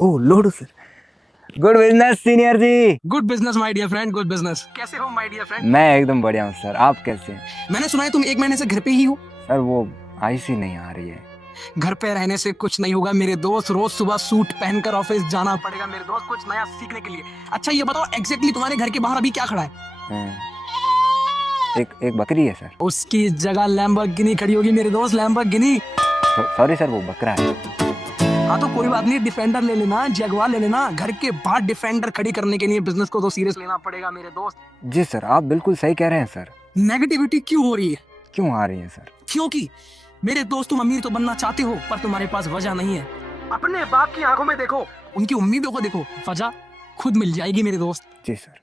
ओह लोडू sir, good business senior ji. Good business my dear friend, good business. कैसे हो my dear friend? मैं एकदम बढ़िया हूँ सर, आप कैसे हैं? मैंने सुना है तुम 1 महीने से घर पे ही हो। सर वो आईसी नहीं आ रही है। घर पे रहने से कुछ नहीं होगा मेरे दोस्त, रोज सुबह सूट पहनकर ऑफिस जाना पड़ेगा मेरे दोस्त, कुछ नया सीखने के लिए। अच्छा ये बताओ एग्जैक्टली तुम्हारे घर के बाहर अभी क्या खड़ा है? एक एक बकरी है सर। उसकी जगह लैम्बोर्गिनी खड़ी होगी मेरे दोस्त, लैम्बोर्गिनी। सॉरी सर, वो बकरा है। हाँ तो कोई बात नहीं, डिफेंडर ले लेना, जगुआर ले लेना। घर के बाहर डिफेंडर खड़ी करने के लिए बिजनेस को तो सीरियस लेना पड़ेगा मेरे दोस्त। जी सर, आप बिल्कुल सही कह रहे हैं सर। नेगेटिविटी क्यों हो रही है? क्यों आ रही है सर? क्योंकि मेरे दोस्त तुम अमीर तो बनना चाहते हो पर तुम्हारे पास वजह नहीं है। अपने बाप की आंखों में देखो, उनकी उम्मीदों को देखो, वजह खुद मिल जाएगी मेरे दोस्त। जी सर।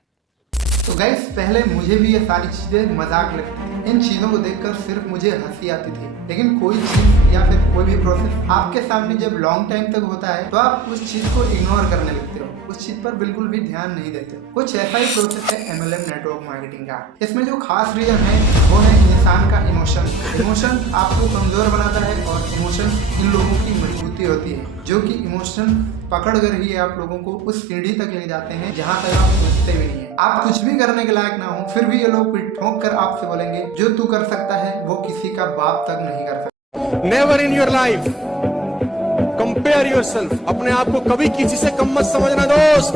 तो गाइस पहले मुझे भी ये सारी चीज़ें मजाक लगती थी। इन चीज़ों को देखकर सिर्फ मुझे हंसी आती थी। लेकिन कोई चीज़ या फिर कोई भी प्रोसेस आपके सामने जब लॉन्ग टाइम तक होता है तो आप उस चीज़ को इग्नोर करने लगते हो, उस चीज़ पर बिल्कुल भी ध्यान नहीं देते हो। कुछ ऐसा ही प्रोसेस है MLM नेटवर्क मार्केटिंग का। इसमें जो खास रीजन है वो है इंसान का इमोशन। इमोशन आपको कमजोर बनाता है और इमोशन इन लोगों की मजबूती होती है, जो कि इमोशन पकड़ कर ही आप लोगों को उस सीढ़ी तक ले जाते हैं जहां तक आप सोचते भी नहीं है। आप कुछ भी करने के लायक ना हो, फिर भी ये लोग पीठ ठोक कर आपसे बोलेंगे जो तू कर सकता है वो किसी का बाप तक नहीं कर सकता। Never in your life compare yourself. अपने आप को कभी किसी से कम मत समझना दोस्त।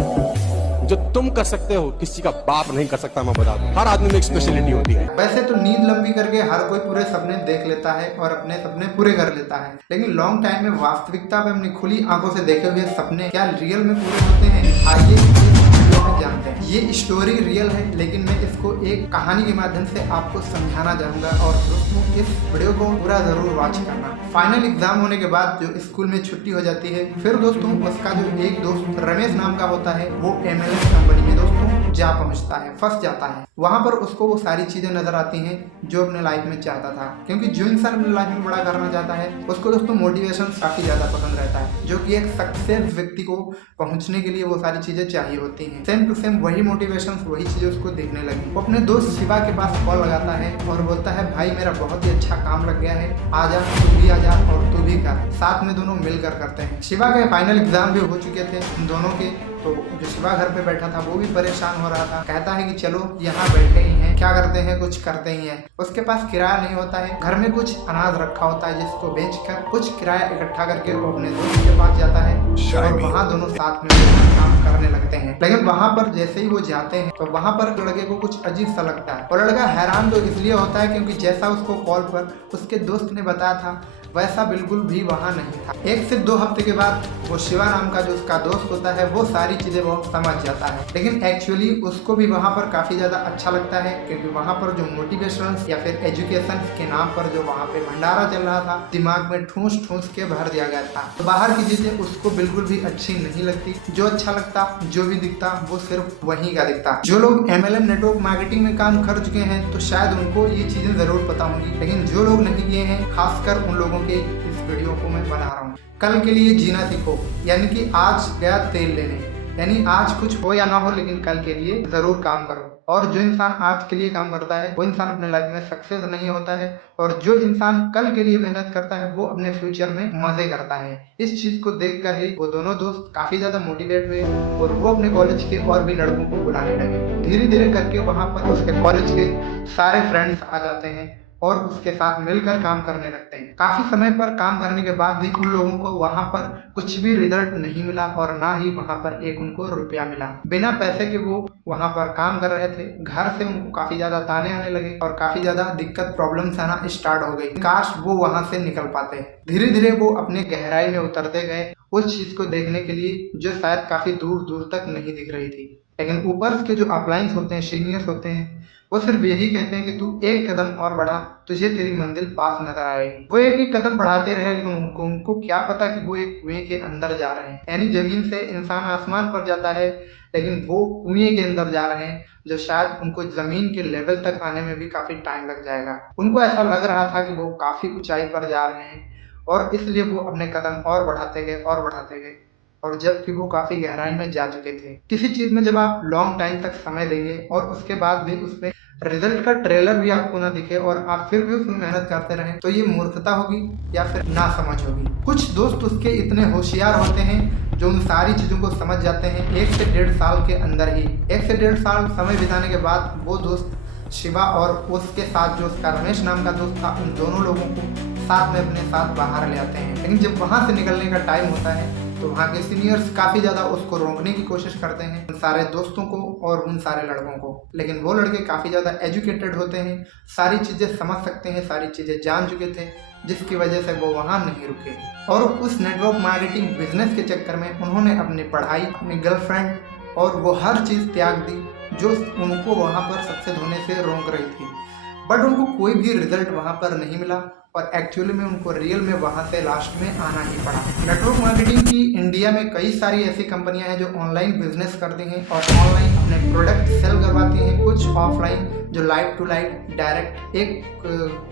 जो तुम कर सकते हो किसी का बाप नहीं कर सकता। मैं बता दूं, हर आदमी में एक स्पेशलिटी होती है। वैसे तो नींद लंबी करके हर कोई पूरे सपने देख लेता है और अपने सपने पूरे कर लेता है, लेकिन लॉन्ग टाइम में वास्तविकता में अपनी खुली आंखों से देखे हुए सपने क्या रियल में पूरे होते हैं? आइए इस वीडियो में जानते हैं। ये स्टोरी रियल है, लेकिन मैं इसको एक कहानी के माध्यम से आपको समझाना चाहूंगा और दोस्तों इस वीडियो को पूरा जरूर वॉच करना। फाइनल एग्जाम होने के बाद जो स्कूल में छुट्टी हो जाती है, फिर दोस्तों उसका जो एक दोस्त रमेश नाम का होता है वो MLM कंपनी में दोस्तों जा पहुंचता है, फंस जाता है। वहां पर उसको वो सारी चीजें नजर आती हैं जो अपने लाइफ में चाहता था, क्योंकि जो इंसान अपने लाइफ में बड़ा करना चाहता है उसको दोस्तों मोटिवेशन काफी ज्यादा पसंद रहता है, जो कि एक सक्सेस व्यक्ति को पहुंचने के लिए वो सारी चीजें चाहिए होती हैं। सेम टू सेम वही मोटिवेशन, वही चीजें उसको दिखने लगी। वो अपने दोस्त शिवा के पास कॉल लगाता है और बोलता है भाई मेरा बहुत ही अच्छा काम लग गया है, आजा तू भी आजा और तू भी कर। साथ में दोनों मिलकर करते हैं। शिवा के फाइनल एग्जाम भी हो चुके थे उन दोनों के, तो जो शिवा घर पे बैठा था वो भी परेशान हो रहा था। कहता है कि चलो यहाँ बैठे ही हैं, क्या करते हैं, कुछ करते ही हैं। उसके पास किराया नहीं होता है, घर में कुछ अनाज रखा होता है जिसको बेचकर कुछ किराया इकट्ठा करके वो अपने दोस्त के पास जाता है और वहाँ दोनों साथ में काम करने लगते हैं। लेकिन वहाँ पर जैसे ही वो जाते हैं तो वहाँ पर लड़के को कुछ अजीब सा लगता है और लड़का हैरान तो इसलिए होता है क्योंकि जैसा उसको कॉल पर उसके दोस्त ने बताया था वैसा बिल्कुल भी वहाँ नहीं था। 1 से 2 हफ्ते के बाद वो शिवा नाम का जो उसका दोस्त होता है वो सारी चीजें वो समझ जाता है, लेकिन एक्चुअली उसको भी वहाँ पर काफी ज्यादा अच्छा लगता है, क्योंकि वहाँ पर जो मोटिवेशन या फिर एजुकेशन के नाम पर जो वहाँ पे भंडारा चल रहा था, दिमाग में ठूस ठूस के भर दिया गया था। तो बाहर की चीजें उसको बिल्कुल भी अच्छी नहीं लगती। जो अच्छा लगता, जो भी दिखता वो सिर्फ वहीं का दिखता। जो लोग MLM नेटवर्क मार्केटिंग में काम कर चुके हैं तो शायद उनको ये चीजें जरूर पता होंगी, लेकिन जो लोग नहीं किए हैं, खासकर उन लोगों के इस वीडियो को मैं बना रहा हूँ। कल के लिए जीना सीखो, यानी कि आज गया तेल लेने, यानी आज कुछ हो या ना हो लेकिन कल के लिए जरूर काम करो। और जो इंसान आज के लिए काम करता है वो इंसान अपने लाइफ में सक्सेस नहीं होता है, और जो इंसान कल के लिए मेहनत करता है वो अपने फ्यूचर में मजे करता है। इस चीज को देखकर ही वो दोनों दोस्त काफी ज्यादा मोटिवेट हुए और वो अपने कॉलेज के और भी लड़कों को बुलाने लगे। धीरे धीरे करके वहां पर उसके कॉलेज के सारे फ्रेंड्स आ जाते हैं और उसके साथ मिलकर काम करने लगते हैं। काफी समय पर काम करने के बाद भी उन लोगों को वहां पर कुछ भी रिजल्ट नहीं मिला और ना ही वहां पर एक उनको रुपया मिला। बिना पैसे के वो वहां पर काम कर रहे थे। घर से उनको काफी ज्यादा ताने आने लगे और काफी ज्यादा दिक्कत प्रॉब्लम्स आना स्टार्ट हो गई। काश वो वहां से निकल पाते। धीरे धीरे वो अपने गहराई में उतरते गए उस चीज को देखने के लिए जो शायद काफी दूर दूर तक नहीं दिख रही थी। लेकिन ऊपर के जो अपलाइंस होते हैं, सीनियर्स होते हैं, वो सिर्फ यही कहते हैं कि तू एक कदम और बढ़ा, तुझे तेरी मंजिल पास नजर आएगी। वो एक एक कदम बढ़ाते रहे, उनको क्या पता कि वो एक कुएं के अंदर जा रहे हैं। यानी जमीन से इंसान आसमान पर जाता है, लेकिन वो कुएं के अंदर जा रहे हैं जो शायद उनको जमीन के लेवल तक आने में भी काफी टाइम लग जाएगा। उनको ऐसा लग रहा था कि वो काफी ऊंचाई पर जा रहे हैं और इसलिए वो अपने कदम और बढ़ाते गए और बढ़ाते गए, और जबकि वो काफी गहराई में जा चुके थे। किसी चीज में जब आप लॉन्ग टाइम तक समय देंगे और उसके बाद भी उसमें रिजल्ट का ट्रेलर भी आपको ना दिखे और आप फिर भी उसमें मेहनत करते रहें, तो ये मूर्खता होगी या फिर नासमझ होगी। कुछ दोस्त उसके इतने होशियार होते हैं जो उन सारी चीज़ों को समझ जाते हैं 1 से 1.5 साल के अंदर ही। 1 से 1.5 साल समय बिताने के बाद वो दोस्त शिवा और उसके साथ जो उसका रमेश नाम का दोस्त था, उन दोनों लोगों को साथ में अपने साथ बाहर ले आते हैं। लेकिन जब वहाँ से निकलने का टाइम होता है तो वहाँ के सीनियर्स काफ़ी ज़्यादा उसको रोकने की कोशिश करते हैं, उन सारे दोस्तों को और उन सारे लड़कों को। लेकिन वो लड़के काफ़ी ज़्यादा एजुकेटेड होते हैं, सारी चीज़ें समझ सकते हैं, सारी चीज़ें जान चुके थे, जिसकी वजह से वो वहाँ नहीं रुके। और उस नेटवर्क मार्केटिंग बिजनेस के चक्कर में उन्होंने अपनी पढ़ाई, अपनी गर्लफ्रेंड और वो हर चीज़ त्याग दी जो उनको वहाँ पर सक्सेस होने से रोक रही थी। बट उनको कोई भी रिजल्ट वहाँ पर नहीं मिला और एक्चुअली में उनको रियल में वहाँ से लास्ट में आना ही पड़ा। नेटवर्क मार्केटिंग की इंडिया में कई सारी ऐसी कंपनियां हैं जो ऑनलाइन बिजनेस करती हैं और ऑनलाइन अपने प्रोडक्ट सेल करवाती हैं, कुछ ऑफलाइन जो लाइट टू लाइट डायरेक्ट एक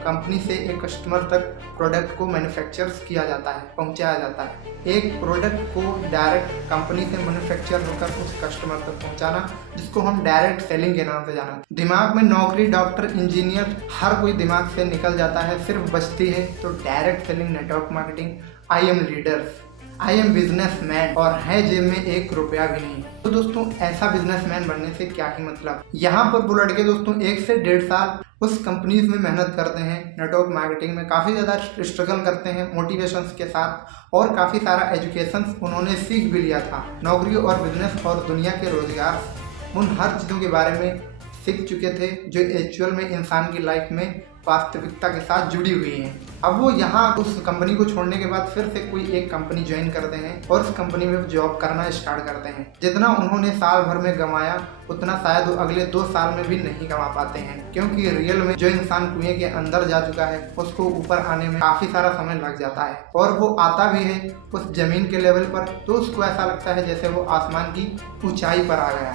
कंपनी से एक कस्टमर तक प्रोडक्ट को मैन्युफैक्चर किया जाता है, पहुंचाया जाता है। एक प्रोडक्ट को डायरेक्ट कंपनी से मैन्युफैक्चर होकर उस कस्टमर तक पहुंचाना, जिसको हम डायरेक्ट सेलिंग के नाम से जाना। दिमाग में नौकरी, डॉक्टर, इंजीनियर हर कोई दिमाग से निकल जाता है, सिर्फ बचती है तो direct selling, network marketing. I am leaders, I am businessman और है जेब में 1 रुपया भी नहीं। तो दोस्तों ऐसा बिजनेसमैन बनने से क्या ही मतलब। यहाँ पर वो लड़के दोस्तों 1 से 1.5 साल उस कंपनीज में मेहनत करते हैं, नेटवर्क मार्केटिंग में काफ़ी ज़्यादा स्ट्रगल करते हैं मोटिवेशंस के साथ, और काफ़ी सारा एजुकेशन उन्होंने सीख भी लिया था। नौकरी और बिजनेस और दुनिया के रोजगार, उन हर चीज़ों के बारे में सीख चुके थे जो एक्चुअल में इंसान की लाइफ में वास्तविकता के साथ जुड़ी हुई हैं। अब वो यहाँ उस कंपनी को छोड़ने के बाद फिर से कोई एक कंपनी ज्वाइन करते हैं और उस कंपनी में जॉब करना स्टार्ट करते हैं। जितना उन्होंने साल भर में कमाया उतना शायद वो अगले 2 साल में भी नहीं कमा पाते हैं, क्योंकि रियल में जो इंसान कुएं के अंदर जा चुका है उसको ऊपर आने में काफ़ी सारा समय लग जाता है, और वो आता भी है उस जमीन के लेवल पर तो उसको ऐसा लगता है जैसे वो आसमान की ऊंचाई पर आ गया है।